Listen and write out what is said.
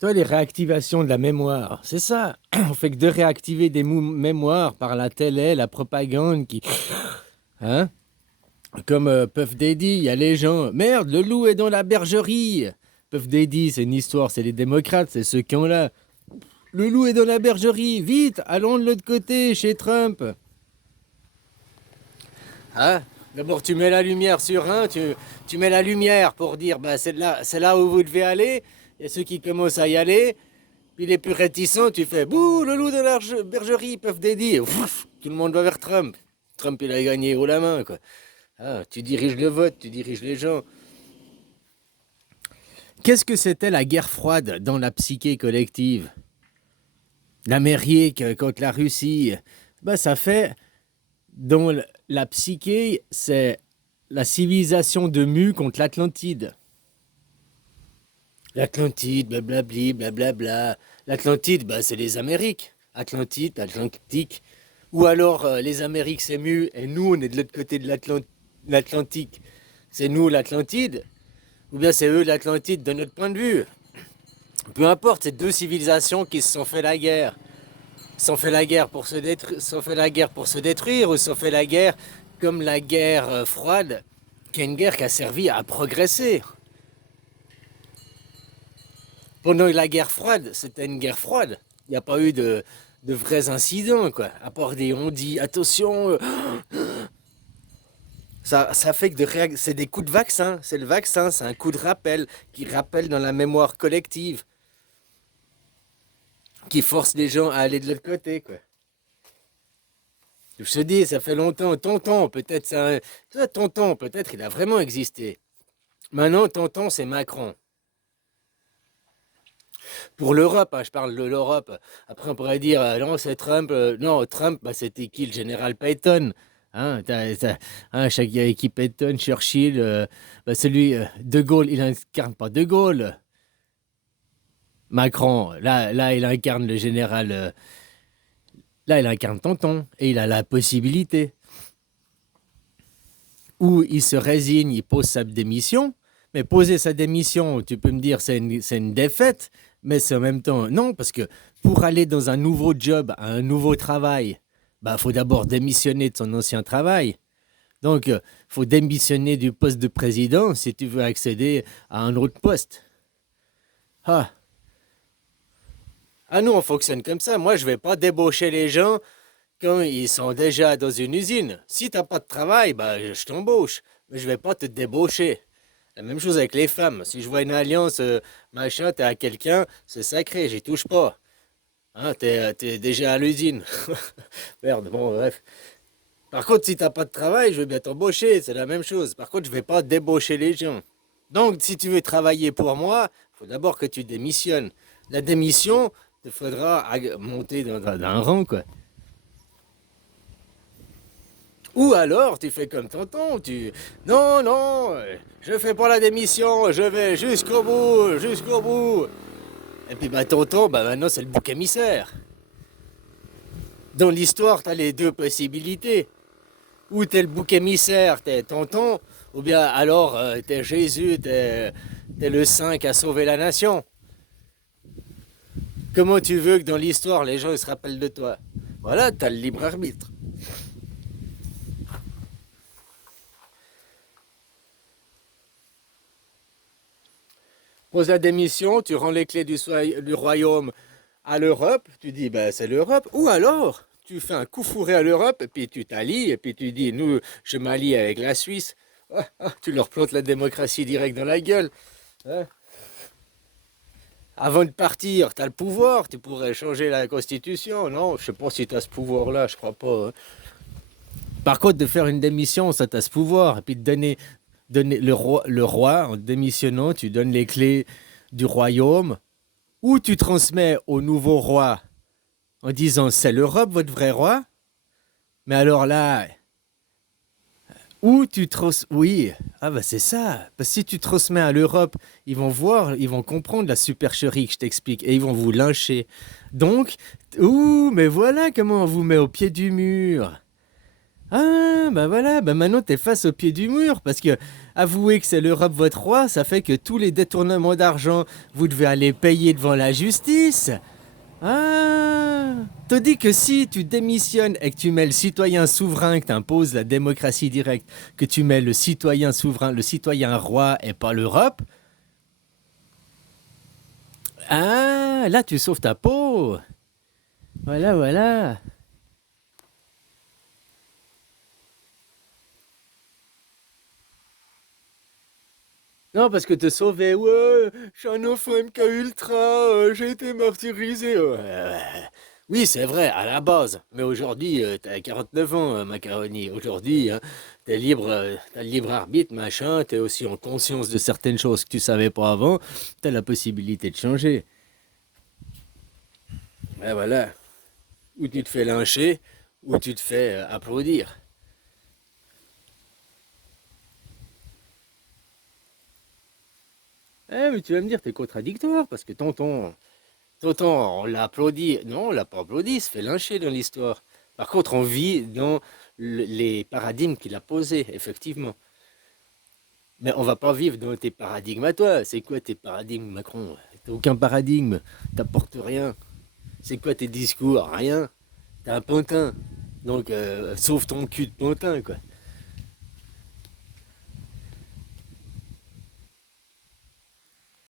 Toi, les réactivations de la mémoire, c'est ça. On fait que de réactiver des mémoires par la télé, la propagande qui... Hein? Comme Puff Daddy, il y a les gens. Merde, le loup est dans la bergerie. Puff Daddy, c'est une histoire, c'est les démocrates, c'est ceux qui ont là. Le loup est dans la bergerie, vite, allons de l'autre côté, chez Trump. Hein? D'abord, tu mets la lumière sur un, tu mets la lumière pour dire, bah, c'est là où vous devez aller. Il y a ceux qui commencent à y aller. Puis les plus réticents, tu fais, bouh, le loup de la bergerie, Puff Daddy. Et ouf, tout le monde va vers Trump. Trump, il a gagné haut la main, quoi. Ah, tu diriges le vote, tu diriges les gens. Qu'est-ce que c'était la guerre froide dans la psyché collective? L'Amérique contre la Russie. Ben, ça fait, dans la psyché, c'est la civilisation de Mu contre l'Atlantide. L'Atlantide, blablabli, blablabla. L'Atlantide, ben, c'est les Amériques. Atlantide, Atlantique. Ou alors les Amériques, c'est Mu, et nous, on est de l'autre côté de l'Atlantique. C'est nous l'Atlantide, ou bien c'est eux l'Atlantide de notre point de vue. Peu importe, c'est deux civilisations qui se sont fait la guerre. Sont fait la guerre pour se détruire, sont fait la guerre pour se détruire, ou sont fait la guerre comme la guerre froide, qui est une guerre qui a servi à progresser. Pendant la guerre froide, c'était une guerre froide. Il n'y a pas eu de vrais incidents, quoi. À part des on dit attention, ça fait que c'est des coups de vaccin. C'est le vaccin, c'est un coup de rappel qui rappelle dans la mémoire collective, qui force les gens à aller de l'autre côté, quoi. Je te dis, ça fait longtemps. Tonton, peut-être ça. Toi, Tonton, peut-être il a vraiment existé. Maintenant, Tonton, c'est Macron. Pour l'Europe, hein, je parle de l'Europe. Après, on pourrait dire, non, c'est Trump. Non, Trump, bah, c'était qui? Le général Patton. Hein, chaque équipe Patton, Churchill, bah, celui De Gaulle, il incarne pas De Gaulle. Macron, là, il incarne le général. Là, il incarne Tonton. Et il a la possibilité. Ou il se résigne, il pose sa démission. Mais poser sa démission, tu peux me dire, c'est une défaite. Mais c'est en même temps, non, parce que pour aller dans un nouveau job, un nouveau travail, bah, faut d'abord démissionner de son ancien travail. Donc, il faut démissionner du poste de président si tu veux accéder à un autre poste. Ah, nous, on fonctionne comme ça. Moi, je ne vais pas débaucher les gens quand ils sont déjà dans une usine. Si tu n'as pas de travail, bah, je t'embauche. Mais je ne vais pas te débaucher. La même chose avec les femmes. Si je vois une alliance, machin, t'es à quelqu'un, c'est sacré, j'y touche pas. Hein, t'es déjà à l'usine. Merde, bon, bref. Par contre, si t'as pas de travail, je vais bien t'embaucher, c'est la même chose. Par contre, je vais pas débaucher les gens. Donc, si tu veux travailler pour moi, il faut d'abord que tu démissionnes. La démission, il faudra monter dans un rang, quoi. Ou alors, tu fais comme tonton, tu... Non, non, je fais pas la démission, je vais jusqu'au bout, jusqu'au bout. Et puis, bah, tonton, bah, maintenant, c'est le bouc émissaire. Dans l'histoire, t'as les deux possibilités. Ou t'es le bouc émissaire, t'es tonton, ou bien alors, t'es Jésus, t'es le saint qui a sauvé la nation. Comment tu veux que dans l'histoire, les gens ils se rappellent de toi? Voilà, t'as le libre arbitre. Pose la démission, tu rends les clés du royaume à l'Europe, tu dis ben c'est l'Europe, ou alors tu fais un coup fourré à l'Europe et puis tu t'allies et puis tu dis nous je m'allie avec la Suisse. Tu leur plantes la démocratie direct dans la gueule. Hein. Avant de partir, tu as le pouvoir, tu pourrais changer la constitution, non? Je sais pas si tu as ce pouvoir-là, je crois pas. Hein. Par contre, de faire une démission, ça t'as ce pouvoir. Et puis de donner le roi, en démissionnant, tu donnes les clés du royaume, ou tu transmets au nouveau roi en disant c'est l'Europe votre vrai roi. Mais alors là, ou tu transmets... Oui, ah bah c'est ça. Parce que si tu transmets à l'Europe, ils vont voir, ils vont comprendre la supercherie que je t'explique et ils vont vous lyncher. Donc, ouh, mais voilà comment on vous met au pied du mur. Ah, bah voilà, bah maintenant t'es face au pied du mur parce que avouer que c'est l'Europe votre roi, ça fait que tous les détournements d'argent, vous devez aller payer devant la justice. Ah, te dis que si tu démissionnes et que tu mets le citoyen souverain, que tu imposes la démocratie directe, que tu mets le citoyen souverain, le citoyen roi et pas l'Europe, ah, là tu sauves ta peau. Voilà, voilà. Non, parce que te sauver, ouais, je suis un enfant MK Ultra, j'ai été martyrisé. Oui, c'est vrai, à la base. Mais aujourd'hui, t'as 49 ans, Macaroni. Aujourd'hui, hein, t'as le libre arbitre, machin, t'es aussi en conscience de certaines choses que tu savais pas avant, t'as la possibilité de changer. Ben voilà. Ou tu te fais lyncher, ou tu te fais applaudir. Eh, mais tu vas me dire, t'es contradictoire, parce que tonton, on l'a applaudi. Non, on l'a pas applaudi, il se fait lyncher dans l'histoire. Par contre, on vit dans les paradigmes qu'il a posés, effectivement. Mais on va pas vivre dans tes paradigmes à toi. C'est quoi tes paradigmes, Macron? T'as aucun paradigme, t'apportes rien. C'est quoi tes discours? Rien. T'es un pantin. Donc, sauve ton cul de pantin, quoi.